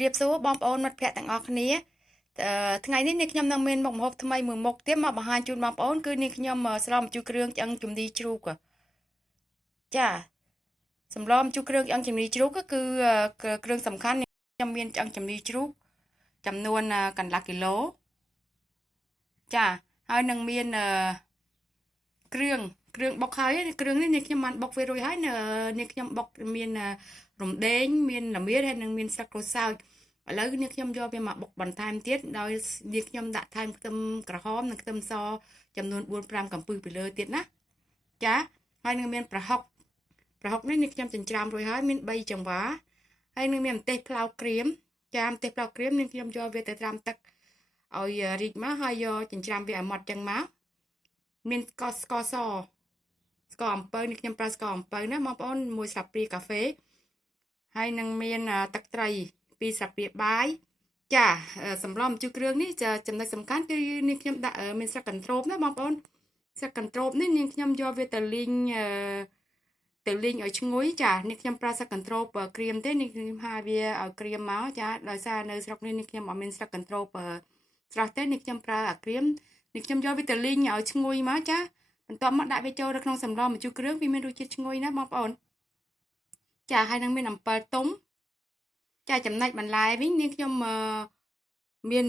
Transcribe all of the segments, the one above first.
រៀបសួរបងប្អូនមិត្តភ័ក្តិទាំងអស់គ្នាថ្ងៃនេះនាងខ្ញុំនឹងមានមុខម្ហូបថ្មីមួយមុខទៀតមកបង្ហាញជូនបងប្អូនគឺនាងខ្ញុំស្រោមម្ជូរគ្រឿងឆ្អឹងជំនីជ្រូកចាសម្លម្ជូរគ្រឿងឆ្អឹងជំនីជ្រូកគឺគ្រឿងសំខាន់នាងខ្ញុំមានឆ្អឹងជំនីជ្រូកចំនួនកន្លះគីឡូចាហើយនឹងមានគ្រឿងបុកហើយគ្រឿងនេះនាងខ្ញុំបានបុកវារួចហើយនាងខ្ញុំបុកមានរំដេងមានល្មៀតហើយនឹងមានស្លឹកក្រូចសើចឥឡូវនាងខ្ញុំយកវាមកបុកបន្ថែមទៀតដោយនាងខ្ញុំដាក់ថែមខ្ទឹមក្រហមនិងខ្ទឹមសចំនួន 4-5 កំពឹសពីលើទៀតណាចាហើយនឹងមានប្រហុកនេះនាងខ្ញុំចិញ្ច្រាំរួចហើយមាន3ចង្វាហើយនឹងមានម្ទេសផ្លោកក្រៀមចាម្ទេសផ្លោកក្រៀមនាងខ្ញុំយកវាទៅត្រាំទឹកឲ្យរីកមកហើយយកចិញ្ច្រាំវាឲ្យម៉ត់ចឹងមកមានស្ករសស្ករអំពៅនេះខ្ញុំប្រើស្ករអំពៅណាបងប្អូន1ស្លាបព្រាកាហ្វេហើយនឹងមានទឹកត្រី2ស្លាបព្រាបាយចាសម្លម្ជូរគ្រឿងនេះចំណុចសំខាន់គឺនាងខ្ញុំដាក់មានស្លឹកកន្ទ្រោបណាបងប្អូនស្លឹកកន្ទ្រោបនេះនាងខ្ញុំយកវាទៅលីងឲ្យឈ្ងុយចានាងខ្ញុំប្រើស្លឹកកន្ទ្រោបក្រៀមទេនាងខ្ញុំហាវាឲ្យក្រៀមមកចាដោយសារនៅស្រុកនេះនាងខ្ញុំអត់មានស្លឹកកន្ទ្រោបស្រស់ទេនាងខ្ញុំប្រើអាក្រៀមនាងខ្ញុំយកវាទៅលីងឲ្យឈ្ងុយមកចាបន្ទាប់មកដាក់វាចូលទៅក្នុងសម្លម្ជូរគ្រឿងវាមានរសជាតិឈ្ងុយណាបងប្អូនចាហើយនឹងមានអំពិលទុំចាចំណែកបន្លែវិញនាងខ្ញុំមាន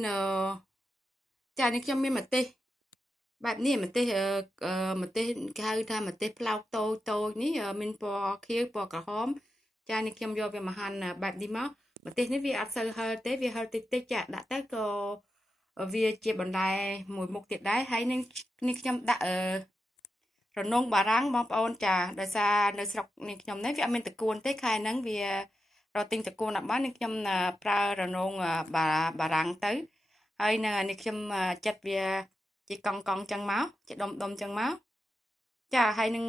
ចានាងខ្ញុំមានម្ទេសបែបនេះម្ទេសគេហៅថាម្ទេសផ្លោកតូចនេះមានពណ៌ខៀវពណ៌ក្រហមចានាងខ្ញុំយកវាមកហាន់បែបនេះមកម្ទេសនេះវាអត់សូវហឹរទេវាហឹរតិចចាដាក់ទៅក៏វាជាបន្លែមួយមុខទៀតដែរហើយនាងខ្ញុំដាក់រនងបារាំងបងប្អូនចាដោយសារនៅស្រុកនាងខ្ញុំនេះវាអត់មានតកួនទេខែហ្នឹងវារកទិញតកួនអត់បាននាងខ្ញុំប្រើរនងបារាំងទៅហើយនឹងនេះខ្ញុំចាត់វាជាកង់ចឹងមកជាដុំចឹងមកចាហើយនឹង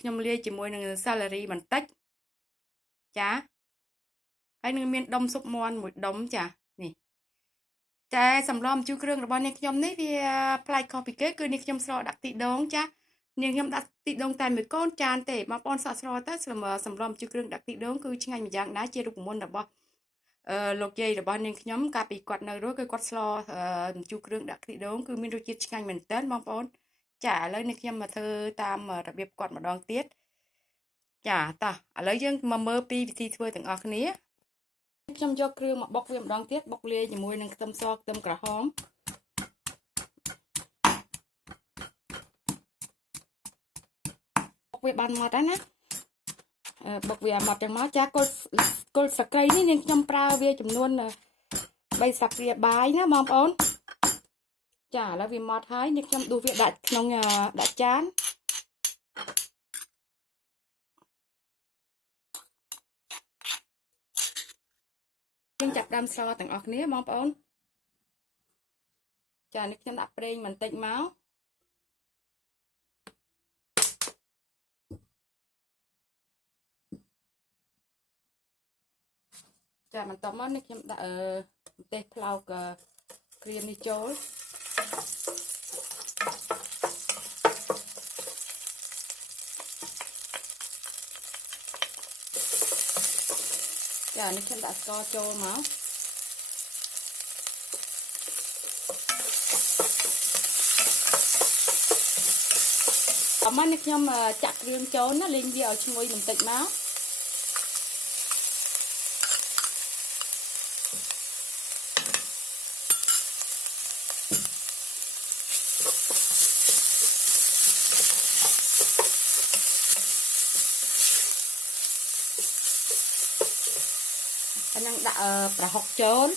ខ្ញុំលាយជាមួយនឹងសាឡារីបន្តិចចាហើយនឹងមានដុំស៊ុបមាន់មួយដុំចានេះតែសម្លម្ជូរគ្រឿងរបស់នាងខ្ញុំនេះវាប្លែកខុសពីគេគឺនាងខ្ញុំស្រោដាក់ទីដងចានាងខ្ញុំដាក់ទីដងតែមួយកូនចានទេបងប្អូនសាកស្រោទៅសម្លម្ជូរគ្រឿងដាក់ទីដងគឺឆ្ងាញ់ម្យ៉ាងដែរជារូបមន្តរបស់លោកយាយរបស់នាងខ្ញុំកាលពីគាត់នៅរស់គឺគាត់ស្លម្ជូរគ្រឿងដាក់ខ្ទិះដូងគឺមានរសជាតិឆ្ងាញ់មែនទែនបងប្អូនចាឥឡូវនេះខ្ញុំមកធ្វើតាមរបៀបគាត់ម្ដងទៀតចាតោះឥឡូវយើងមកមើលពីវិធីធ្វើទាំងអស់គ្នាខ្ញុំយកគ្រឿងមកបុកវាម្ដងទៀតបុកលាយជាមួយនឹងខ្ទឹមសខ្ទឹមក្រហមបុកវាបានម៉ត់ហើយណាបុកវាឲ្យម៉ត់ចឹងមកចាគល់ស្លឹកគ្រៃនេះនាងខ្ញុំប្រើវាចំនួន3ស្លាបព្រាបាយណាបងប្អូនចាឥឡូវវាម៉ត់ហើយនាងខ្ញុំដួសវាដាក់ក្នុងដាក់ចានយើងចាប់ដើមស្លទាំងអស់គ្នាបងប្អូនចានេះខ្ញុំដាក់ប្រេងបន្តិចមកចាបន្ទាប់មកនេះខ្ញុំដាក់ម្ទេសផ្លោកក្រៀមនេះចូលចានេះខ្ញុំដាក់ស្ករចូលមកអមនេះខ្ញុំចាក់គ្រឿងចូលណាលេងវាឲ្យឈ្ងុយបន្តិចមកហើយនឹងដាក់ប្រហុកចូល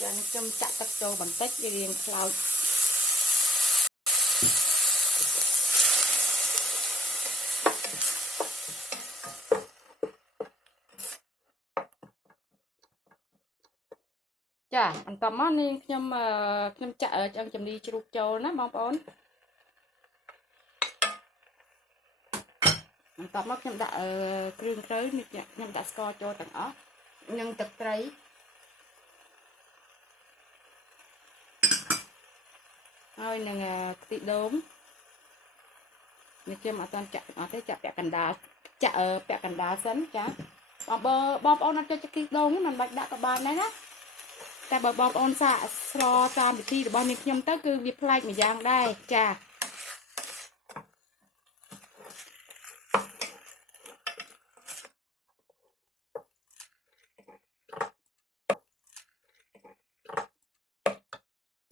ចានេះខ្ញុំចាក់ទឹកចូលបន្តិចវារៀងខ្លោចចាបន្ទាប់មកនេះខ្ញុំចាក់ឆ្អឹងជំនីជ្រូកចូលណាបងប្អូនបន្ទាប់មកខ្ញុំដាក់គ្រឿងត្រូវនេះខ្ញុំដាក់ស្ករចូលទាំងអស់ ចា nâng tật trái thôi nâng tị đốm nè kia mà toàn chặt ở thế chặt bẹ cành đá sấn chá bom on nó cho tị đốm nó bạch đã các bạn đấy đóแต่บอบออนสะรอตามวิธีบอลนี่ยมก็คือวิพไลเหมือนยังได้จ้า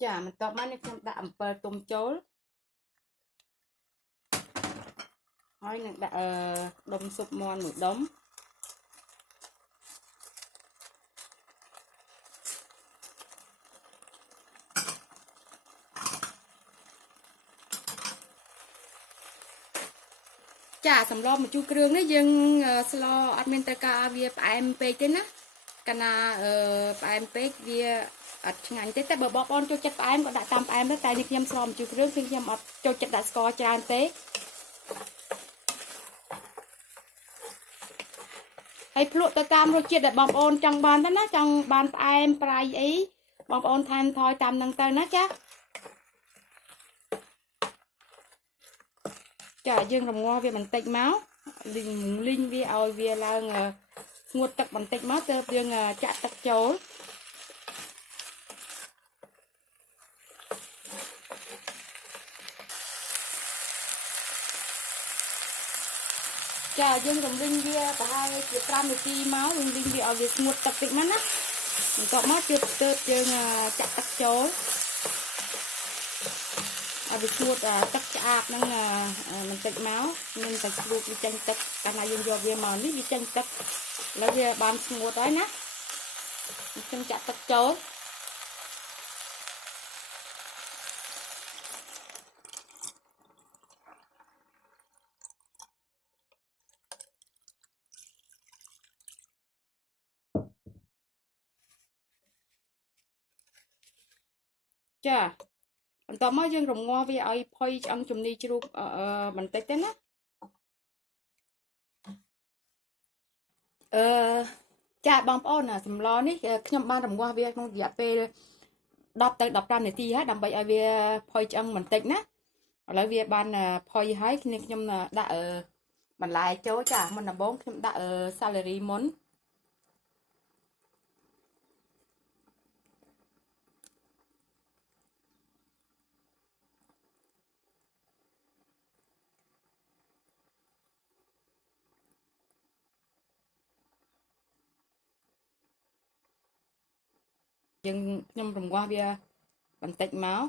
จ้ามันต่อมาเนี่ยยมด่าอำเภอตุ่มโจ้ห้อยเนี่ยด่าดมสุกมอนหมูดมจ้าสำรองมาจูเครื่องนี่ยังสโลอัดเมนตะกาเวียปไอมเป๊กนะกันนะปไอมเป๊กเวียอัดงานแต่บอกบอลโจจัดปไอมก็ได้ตามปไอมแล้วแต่ดิยมสโลมาจูเครื่องเพียงยมอัดโจจัดดัสกอร์จานเต้ให้พลุตตามรถเจ็ดแต่บอลจังบานนั่นนะจังบานปไอมปลายไอ้บอลทันทอยตามนังเตอนะจ้าจ้าdương rồng ngoa về bằng tịch máu linh về ao về là nguột tật bằng tịch máu từ dương chặt tật chấuจ้าdương rồng linh về cả hai chiếc ram được ti máu linh về ao về nguột tật tịch mắt á mình có mắt từ dương chặt tật chấu bị chuột tắc chạp năng mình tạch máu mình tạch buộc đi tranh tạch cả này dùng vô về mòn đi tranh tạch là về bàn mua tới nè chân chặt tạch chối chàต่อมาយើងរងាស់វាឲ្យផុយឆ្អឹងជំនីជ្រូកបន្តិចទៅណាចាបងប្អូនសម្លនេះខ្ញុំបានរងាស់វាក្នុងរយៈពេល10ទៅ15នាទីហើយដើម្បីឲ្យវាផុយឆ្អឹងបន្តិចណាឥឡូវវាបានផុយហើយខ្ញុំដាក់បន្លែចូលចាមុនដំបូងខ្ញុំដាក់សាឡារីមុនយើងខ្ញុំរងាស់វាបន្តិចមក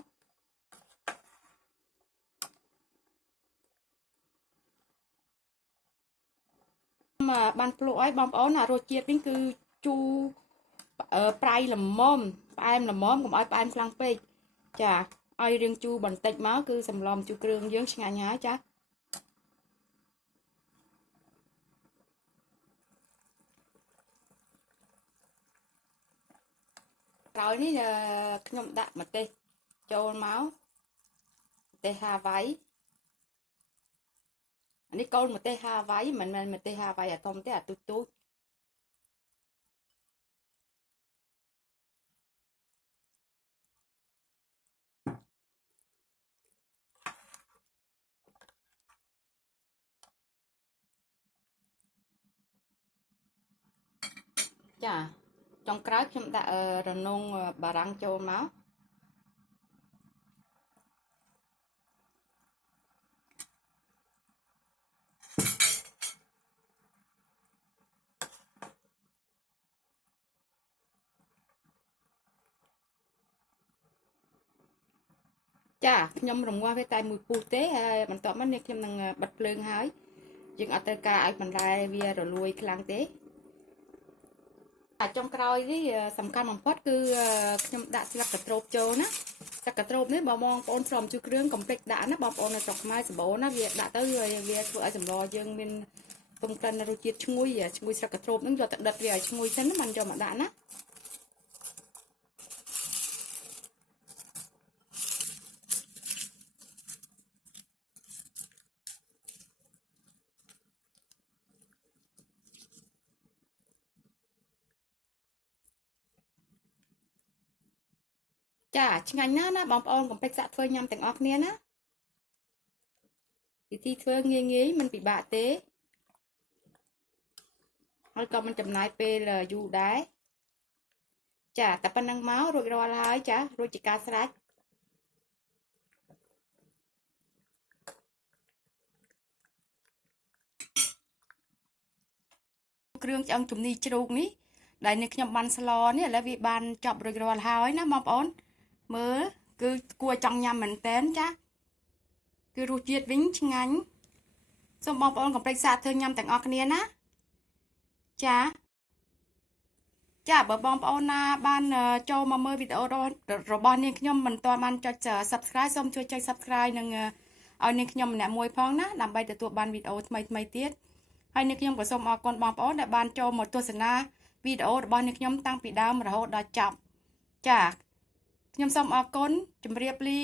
បានភ្លក់ឲ្យបងប្អូនរសជាតិនេះគឺជូរប្រៃល្មមផ្អែមល្មមកុំឲ្យផ្អែមខ្លាំងពេកចាឲ្យរៀងជូរបន្តិចមកគឺសម្លម្ជូរគ្រឿងយើងឆ្ងាញ់ហើយចាក្រោយនេះខ្ញុំដាក់ម្ទេសចូលមកម្ទេសហាវ៉ៃនេះកូនម្ទេសហាវ៉ៃមិនមែនម្ទេសហាវ៉ៃអាធំទេអាទូចចាចុងក្រោយខ្ញុំដាក់រនងបារាំងចូលមកចាខ្ញុំរងាស់វាតែមួយពុះទេហើយបន្ទាប់មកនេះខ្ញុំនឹងបិទភ្លើងហើយយើងអត់ត្រូវការឲ្យបន្លែវារលួយខ្លាំងទេចុងក្រោយនេះសំខាន់បំផុតគឺខ្ញុំដាក់ស្លឹកកន្ទ្រោបចូលណាស្លឹកកន្ទ្រោបនេះបងប្អូនស្រោមជួយគ្រឿងកុំភ្លេចដាក់ណាបងប្អូននៅស្រុកខ្មែរសម្បូរណាវាដាក់ទៅវាធ្វើឲ្យសម្លយើងមានទុំក្លិនរសជាតិឈ្ងុយស្លឹកកន្ទ្រោបហ្នឹងយកទៅដិតវាឲ្យឈ្ងុយសិនណាមិនយកមកដាក់ណា ចាឆ្ងាញ់ណាស់ណាបងប្អូនកុំភ្លេចសាកធ្វើញ៉ាំទាំងអស់គ្នាណាវិធីធ្វើងាយមិនពិបាកទេហើយក៏មិនចំណាយពេលយូរដែរចាតែប៉ុណ្្នឹងមករួចរាល់ហើយចារួចជាការស្រេចគ្រឿងឆ្អឹងជំនីជ្រូកនេះដែលនេះខ្ញុំបានស្លនេះឥឡូវវាបានចប់រួចរាល់ហើយណាបងប្អូនមើលគឺគួរចង់ញ៉ាំមែនតើចាគឺរសជាតិវិញឆ្ងាញ់សូមបងប្អូនកុំភ្លេចសាកធ្វើញ៉ាំទាំងអស់គ្នាណាចាបើបងប្អូនណាបានចូលមកមើលវីដេអូរបស់នាងខ្ញុំមិនទាន់បានចុច Subscribe សូមជួយចុច Subscribe និងឲ្យនាងខ្ញុំម្នាក់មួយផងណាដើម្បីទទួលបានវីដេអូថ្មីទៀតហើយនាងខ្ញុំក៏សូមអរគុណបងប្អូនដែលបានចូលមកទស្សនាវីដេអូរបស់នាងខ្ញុំតាំងពីដើមរហូតដល់ចប់ចាខ្ញុំសូមអរគុណជម្រាបលា